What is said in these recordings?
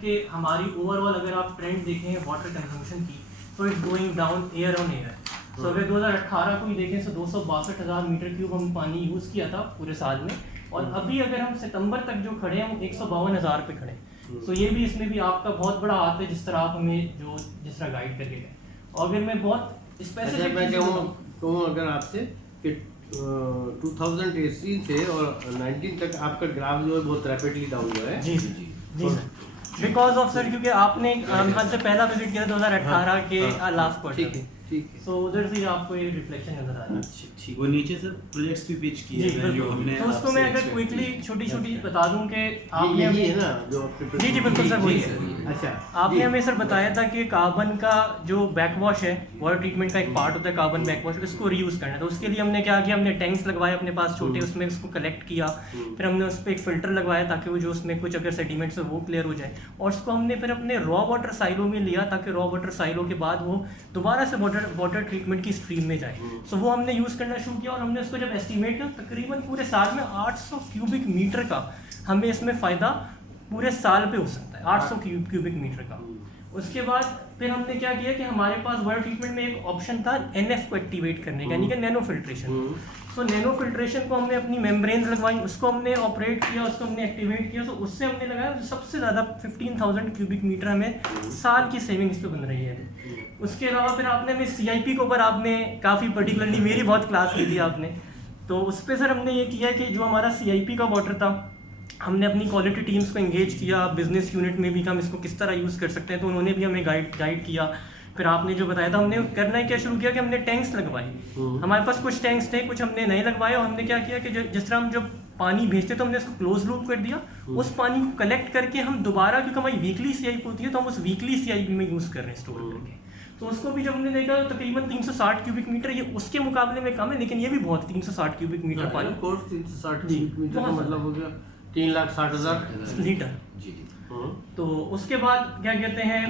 कि हमारी ओवरऑल अगर आप ट्रेंड देखें वाटर कंजम्पशन की तो it's going down year on year. So अगर 2018 को ही देखें तो 262,000 मीटर क्यूब हम पानी यूज़ किया था पूरे साल में, और अभी अगर हम सितंबर तक जो खड़े हैं वो 152,000 पे खड़े हैं। सो ये भी इसमें भी आपका बहुत बड़ा हाथ है जिस तरह आप हमें जिस तरह गाइड करके गए। और अगर मैं बहुत स्पेसिफिक मैं कहूँ अगर आपसे कि 2018 से और 19 तक आपका ग्राफ जो है बहुत रैपिडली डाउन हुआ है। जी सर, बिकॉज ऑफ सर क्योंकि आपने हमसे पहला विजिट किया 2018 के लास्ट क्वार्टर, ठीक है। सो उधर से आपको ये रिफ्लेक्शन नजर आ रहा है। ठीक, वो नीचे सर प्रोजेक्ट्स भी पिच किए हैं जो हमने, तो उसको मैं अगर क्विकली छोटी बता दूं कि आपने यही है ना जो जी बिल्कुल सर वही है। अच्छा, आपने हमें सर बताया था कि कार्बन का जो बैकवॉश है, वाटर ट्रीटमेंट का एक पार्ट होता है कार्बन बैकवॉश, इसको रीयूज करना है। तो उसके लिए हमने क्या किया, हमने टैंक्स लगवाए अपने पास छोटे, उसमें उसको कलेक्ट किया, फिर हमने उस पर एक फिल्टर लगवाया ताकि वो जो उसमें कुछ अगर सेडिमेंट्स है वो क्लियर हो जाए, और उसको हमने फिर अपने रॉ वाटर साइलो में लिया ताकि रॉ वाटर साइलो के बाद वो दोबारा से वाटर ट्रीटमेंट की स्ट्रीम में जाए। सो वो हमने यूज़ करना शुरू किया, और हमने उसको जब एस्टिमेट किया तकरीबन पूरे साल में 800 क्यूबिक मीटर का हमें इसमें फ़ायदा पूरे साल पे हो सकता है, 800 क्यूबिक मीटर का। उसके बाद फिर हमने क्या किया कि हमारे पास वाटर ट्रीटमेंट में एक ऑप्शन था NF को एक्टिवेट करने का, यानी कि नैनो फिल्ट्रेशन। सो नैनो फिल्ट्रेशन को हमने अपनी मेम्ब्रेन्स लगवाई, उसको हमने ऑपरेट किया, उसको हमने एक्टिवेट किया। तो उससे हमने लगाया सबसे ज़्यादा 15,000 क्यूबिक मीटर हमें साल की सेविंग्स पे बन रही है। उसके अलावा फिर आपने हमें CIP के ऊपर आपने काफ़ी पर्टिकुलरली मेरी बहुत क्लास ली थी आपने, तो उस पर सर हमने ये किया कि जो हमारा CIP का वाटर था हमने अपनी क्वालिटी टीम्स को एंगेज किया, बिजनेस यूनिट में भी हम इसको किस तरह यूज़ कर सकते हैं, तो उन्होंने भी हमें गाइड किया। फिर आपने जो बताया था हमने करना क्या शुरू किया कि हमने टैंक्स लगवाए। हमारे पास कुछ टैंक्स थे, कुछ हमने नए लगवाए, और हमने क्या किया कि जिस तरह हम जब पानी भेजते तो हमने इसको क्लोज लूप कर दिया, उस पानी को कलेक्ट करके हम दोबारा, क्योंकि हमारी वीकली CIP होती है तो हम उस वीकली CIP में यूज़ कर रहे हैं स्टोर करके। तो उसको भी जब हमने देखा तो तकरीबन 360 क्यूबिक मीटर, ये उसके मुकाबले में कम है लेकिन ये भी बहुत 360 क्यूबिक मीटर पानी। 360 क्यूबिक मीटर का मतलब हो गया 3,60,000 लीटर। जी। तो उसके बाद क्या कहते हैं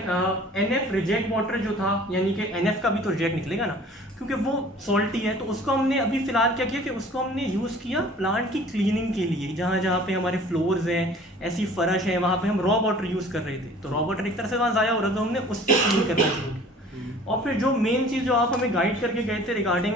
NF रिजेक्ट वाटर जो था, यानी कि NF का भी तो रिजेक्ट निकलेगा ना क्योंकि वो सॉल्टी है, तो उसको हमने अभी फिलहाल क्या किया कि उसको हमने यूज़ किया प्लांट की क्लीनिंग के लिए। जहाँ जहाँ पे हमारे फ्लोर्स हैं, ऐसी फर्श है, वहाँ पे हम रॉ वाटर यूज़ कर रहे थे, तो रॉ वाटर एक तरह से वहाँ ज़ाया हो रहा था, तो हमने उससे क्लीन करना शुरू किया। और फिर जो मेन चीज़ जो आप हमें गाइड करके गए थे रिगार्डिंग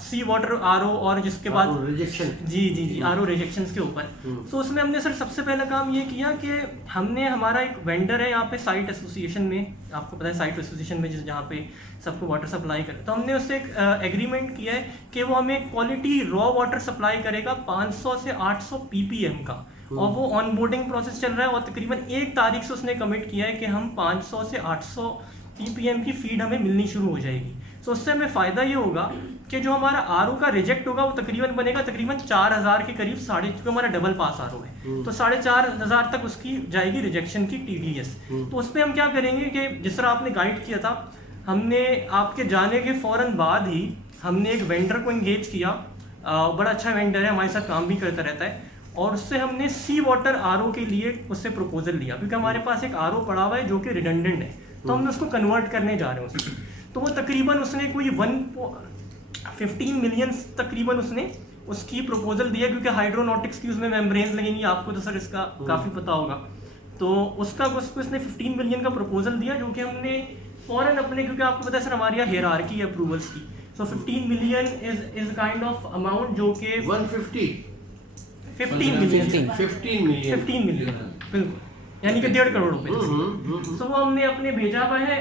सी वाटर RO और जिसके बाद रिजेक्शन, जी RO रिजेक्शंस के ऊपर, तो उसमें हमने सर सबसे पहला काम ये किया कि हमने, हमारा एक वेंडर है यहाँ पे साइट एसोसिएशन में, आपको पता है साइट एसोसिएशन में जहाँ पे सबको वाटर सप्लाई करे, तो हमने उससे एक एग्रीमेंट किया है कि वो हमें क्वालिटी रॉ वाटर सप्लाई करेगा 500 से 800 ppm का, और वो ऑन बोर्डिंग प्रोसेस चल रहा है, और तकरीबन 1 तारीख से उसने कमिट किया है कि हम 500 से 800 ppm की फीड हमें मिलनी शुरू हो जाएगी। तो उससे हमें फ़ायदा ये होगा कि जो हमारा RO का रिजेक्ट होगा वो तकरीबन बनेगा तकरीबन 4,000 के करीब, क्योंकि हमारा डबल पास RO है, तो 4,500 तक उसकी जाएगी रिजेक्शन की TDS। तो उस पर हम क्या करेंगे कि जिस तरह आपने गाइड किया था, हमने आपके जाने के फ़ौरन बाद ही हमने एक वेंडर को एंगेज किया, बड़ा अच्छा वेंडर है, हमारे साथ काम भी करता रहता है, और उससे हमने सी वाटर RO के लिए उससे प्रपोजल लिया, क्योंकि हमारे पास एक RO पड़ा हुआ है जो कि रिडंडेंट है, तो हमने उसको कन्वर्ट करने जा रहे हैं उसको। तो वो तकरीबन उसने कोई 15 मिलियन तकरीबन उसने उसकी प्रपोजल दिया, क्योंकि हाइड्रोनॉटिक्स की उसमें मेम्ब्रेन्स लगेंगी, आपको तो सर इसका काफ़ी पता होगा, तो उसको उसने 15 मिलियन का प्रपोजल दिया, जो कि हमने फ़ौरन अपने, क्योंकि आपको पता है सर हमारी यहाँ हायरार्की है अप्रूवल्स की, सो 15 million is kind of amount जो कि 15 मिलियन बिल्कुल, यानी कि 1.5 करोड़ रुपए। तो वो हमने अपने भेजा हुआ है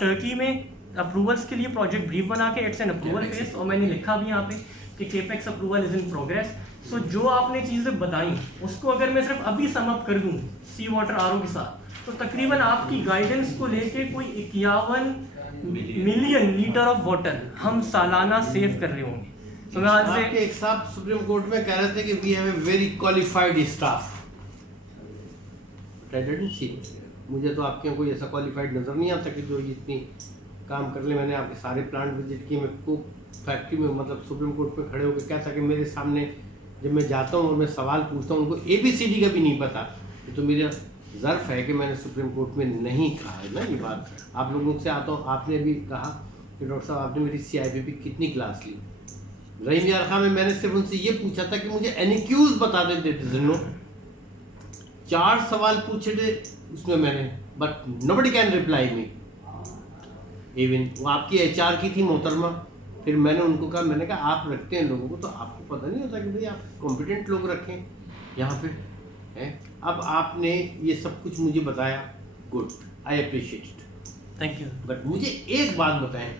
टर्की में अप्रूवल्स के लिए, प्रोजेक्ट ब्रीफ बना के, इट्स एन अप्रूवल फेस, और मैंने लिखा भी यहाँ पे कि capex approval is in progress. So जो आपने चीज़ें बताई उसको अगर मैं सिर्फ अभी सम अप कर दूँ सी वाटर RO के साथ, तो तकरीबन आपकी गाइडेंस को लेके कोई 51 मिलियन लीटर ऑफ वाटर हम सालाना सेव कर रहे होंगे। तो मैं आज से एक साहब सुप्रीम कोर्ट में कह रहे थे कि we have a very qualified staff, मुझे तो आपके यहाँ कोई ऐसा क्वालिफाइड नज़र नहीं आता कि जो इतनी काम कर ले। मैंने आपके सारे प्लांट विजिट किए, मैं को फैक्ट्री में मतलब सुप्रीम कोर्ट में खड़े होकर क्या था कि मेरे सामने जब मैं जाता हूँ और मैं सवाल पूछता हूँ उनको ABCD का भी नहीं पता, तो मेरा ज़र्फ है कि मैंने सुप्रीम कोर्ट में नहीं कहा है ना ये बात। आप लोगों से आता हूँ, आपने भी कहा कि डॉक्टर साहब आपने मेरी CIP कितनी क्लास ली, रहीम यार खां में मैंने सिर्फ उनसे ये पूछा था कि मुझे NQs बता देते थे, 4 सवाल पूछे थे उसमें मैंने, but nobody can reply me. Even वो आपकी HR की थी मोहतरमा, फिर मैंने उनको कहा, मैंने कहा आप रखते हैं लोगों को तो आपको पता नहीं होता कि भाई आप कॉम्पिटेंट लोग रखें यहाँ पे हैं। अब आपने ये सब कुछ मुझे बताया, good, I appreciate it. Thank you. But मुझे एक बात बताएं,